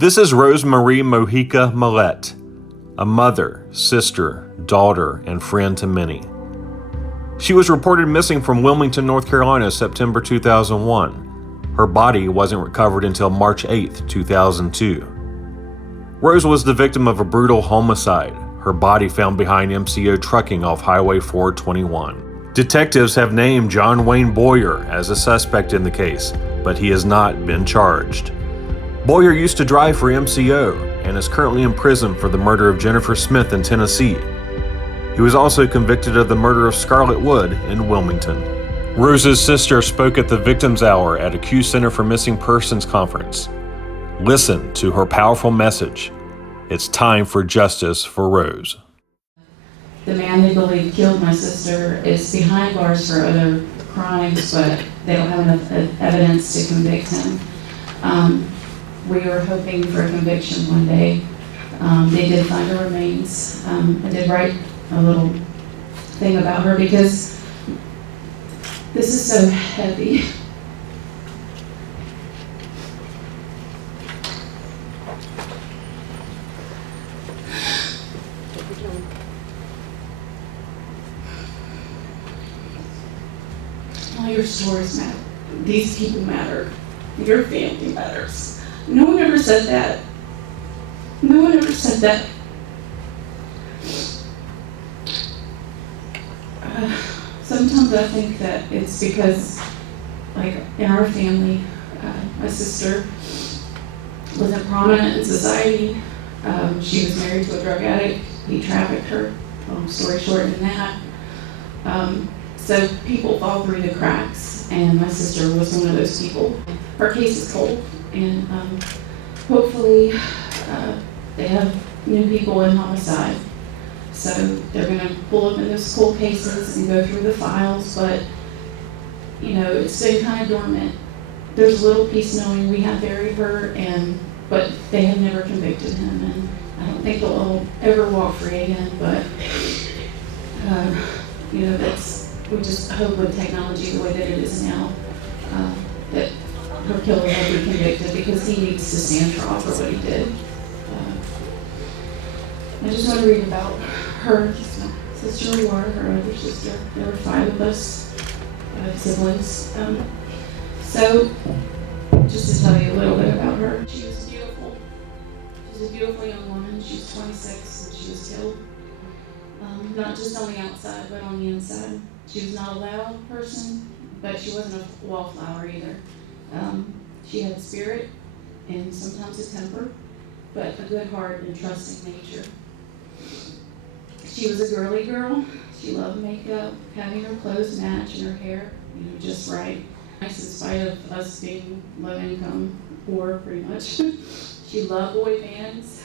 This is Rose Marie Mojica Mallette, a mother, sister, daughter, and friend to many. She was reported missing from Wilmington, North Carolina, September 2001. Her body wasn't recovered until March 8, 2002. Rose was the victim of a brutal homicide, her body found behind MCO trucking off Highway 421. Detectives have named John Wayne Boyer as a suspect in the case, but he has not been charged. Boyer used to drive for MCO and is currently in prison for the murder of Jennifer Smith in Tennessee. He was also convicted of the murder of Scarlett Wood in Wilmington. Rose's sister spoke at the Victims Hour at a Q Center for Missing Persons conference. Listen to her powerful message. It's time for justice for Rose. The man they believe killed my sister is behind bars for other crimes, but they don't have enough evidence to convict him. We were hoping for a conviction one day. They did find her remains. I did write a little thing about her because this is so heavy. All your stories matter. These people matter. Your family matters. No one ever said that. No one ever said that. Sometimes I think that it's because, like, in our family, my sister wasn't prominent in society. She was married to a drug addict. He trafficked her. Long story short than that. So people fall through the cracks, and my sister was one of those people. Her case is cold, and hopefully they have new people in Homicide. So they're going to pull up in those cold cases and go through the files, but you know, it's been kind of dormant. There's a little piece knowing we have buried her, but they have never convicted him, and I don't think they'll ever walk free again, but you know, we just hope with technology the way that it is now, that her killer will be convicted, because he needs to stand trial for what he did. I just want to read about her sister, Laura, her other sister. There were 5 of us, 5 siblings. So, just to tell you a little bit about her, she was beautiful. She's a beautiful young woman. She's 26 and she was killed. Not just on the outside, but on the inside. She was not a loud person, but she wasn't a wallflower either. She had a spirit and sometimes a temper, but a good heart and trusting nature. She was a girly girl. She loved makeup, having her clothes match and her hair, you know, just right. Nice in spite of us being low income, poor pretty much. She loved boy bands.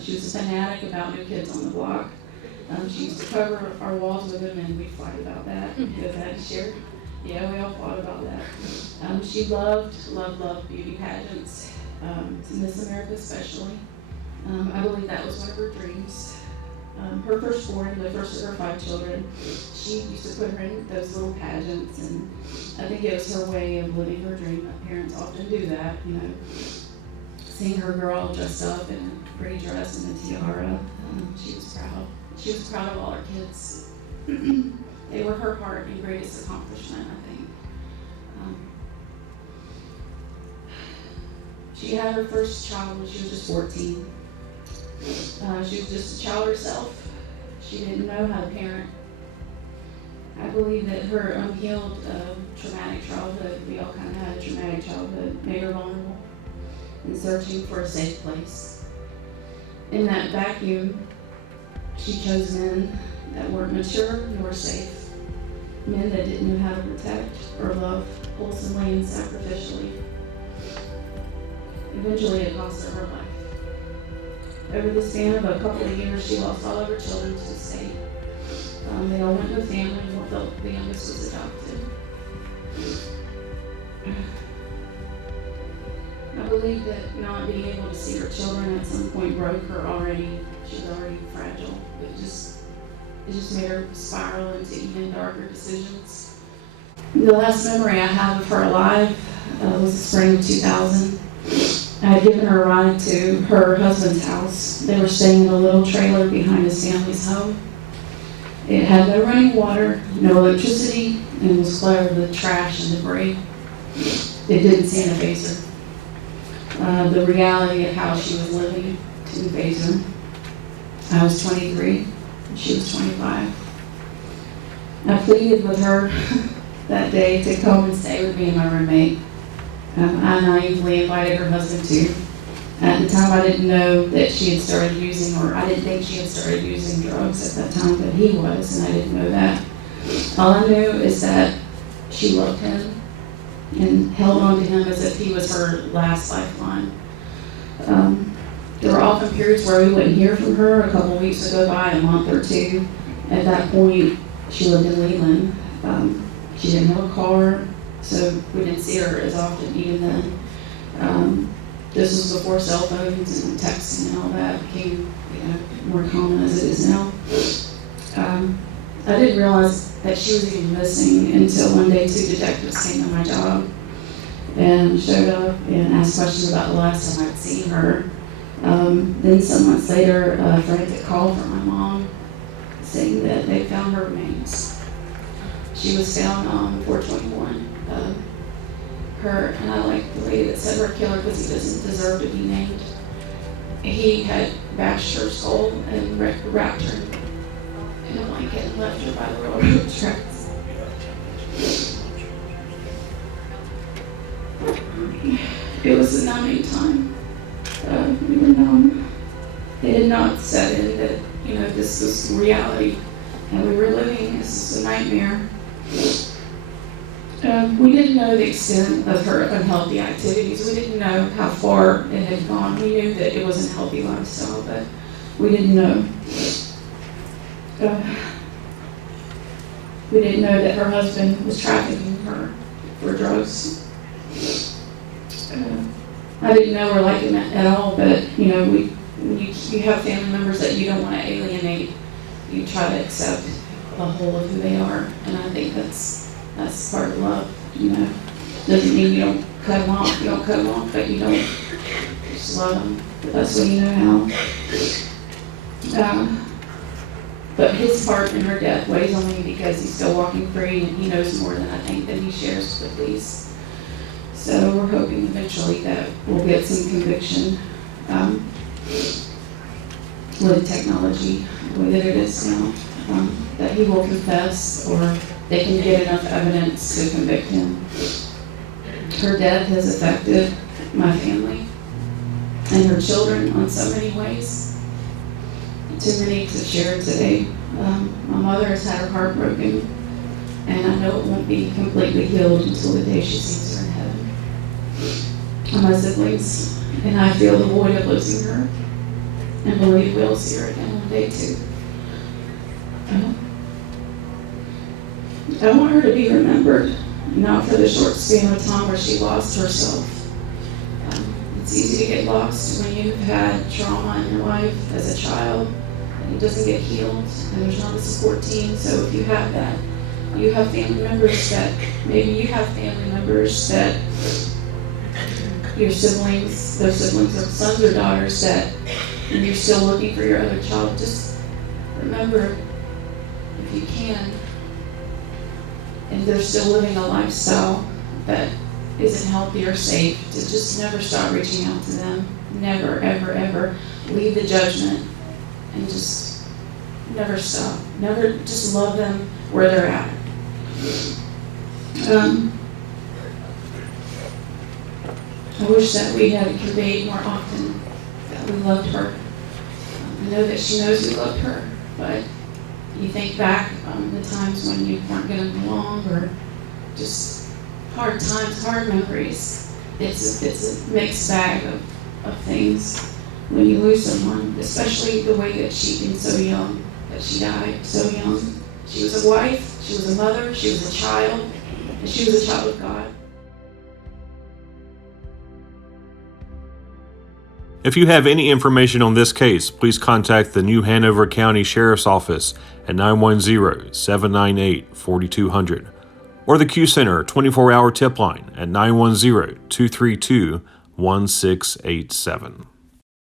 She was a fanatic about New Kids on the Block. She used to cover our walls with them, and we'd fight about that because I had to share. Yeah, we all fought about that. She loved beauty pageants, Miss America especially. I believe that was one of her dreams. Her firstborn, the first of her 5 children, she used to put her in those little pageants, and I think it was her way of living her dream. My parents often do that, you know, seeing her girl all dressed up in a pretty dress and a tiara. She was proud. She was proud of all her kids. They were her heart and greatest accomplishment, I think. She had her first child when she was just 14. She was just a child herself. She didn't know how to parent. I believe that her unhealed traumatic childhood, we all kind of had a traumatic childhood, made her vulnerable and searching for a safe place. In that vacuum, she chose men that weren't mature nor safe, men that didn't know how to protect or love wholesomely and sacrificially. Eventually, it cost her her life. Over the span of a couple of years, she lost all of her children to the state. They all went to a family, and the youngest was adopted. I believe that not being able to see her children at some point broke her already. She was already fragile. It just made her spiral into even darker decisions. The last memory I have of her alive was the spring of 2000. I had given her a ride to her husband's house. They were staying in a little trailer behind his family's home. It had no running water, no electricity, and was cluttered with trash and debris. It didn't sanitize her. The reality of how she was living didn't faze her. I was 23, and she was 25. I pleaded with her that day to come and stay with me and my roommate. I naively invited her husband too. At the time, I didn't know that she had started using, or I didn't think she had started using drugs at that time, but he was, and I didn't know that. All I knew is that she loved him and held on to him as if he was her last lifeline. There were often periods where we wouldn't hear from her. A couple of weeks would go by, a month or two. At that point, she lived in Leland. She didn't have a car, so we didn't see her as often even then. This was before cell phones and texting and all that became, more common as it is now. I didn't realize that she was even missing until one day 2 detectives came to my job and showed up and asked questions about the last time I'd seen her. Then some months later, a forensic call from my mom saying that they found her remains. She was found on 421. And I like the way that said her killer because he doesn't deserve to be named. He had bashed her skull and wrapped her in a blanket and left her by the railroad tracks. It was a numbing time. We were numb. It had not set in that, this was reality and we were living. This was a nightmare. We didn't know the extent of her unhealthy activities. We didn't know how far it had gone. We knew that it was a healthy lifestyle, but we didn't know. We didn't know that her husband was trafficking her for drugs. I didn't know her like him at all, but when you have family members that you don't want to alienate, you try to accept the whole of who they are, and I think that's part of love, Doesn't mean you don't cut them off. You don't cut them off, but you don't just love them the best way you know how. But his part in her death weighs on me because he's still walking free and he knows more than I think that he shares with the police. So we're hoping eventually that we'll get some conviction with technology, the way that it is now, that he will confess or they can get enough evidence to convict him. Her death has affected my family and her children on so many ways. Too many to share today. My mother has had her heart broken, and I know it won't be completely healed until the day she sees her in heaven. And my siblings and I feel the void of losing her, and believe we'll see her again one day too. I want her to be remembered, not for the short span of time where she lost herself. It's easy to get lost when you've had trauma in your life as a child, and it doesn't get healed, and there's not a support team. So if you have that, you have family members that, maybe you have family members that your siblings, their siblings are sons or daughters that, and you're still looking for your other child, just remember, if you can, and they're still living a lifestyle that isn't healthy or safe, to just never stop reaching out to them. Never, ever, ever leave the judgment and just never stop. Never, just love them where they're at. I wish that we had conveyed more often that we loved her. I know that she knows we loved her, but you think back on the times when you weren't getting along or just hard times, hard memories. It's a mixed bag of things when you lose someone, especially the way that she been so young, that she died so young. She was a wife, she was a mother, she was a child, and she was a child of God. If you have any information on this case, please contact the New Hanover County Sheriff's Office at 910-798-4200 or the Q Center 24-hour tip line at 910-232-1111. 1687.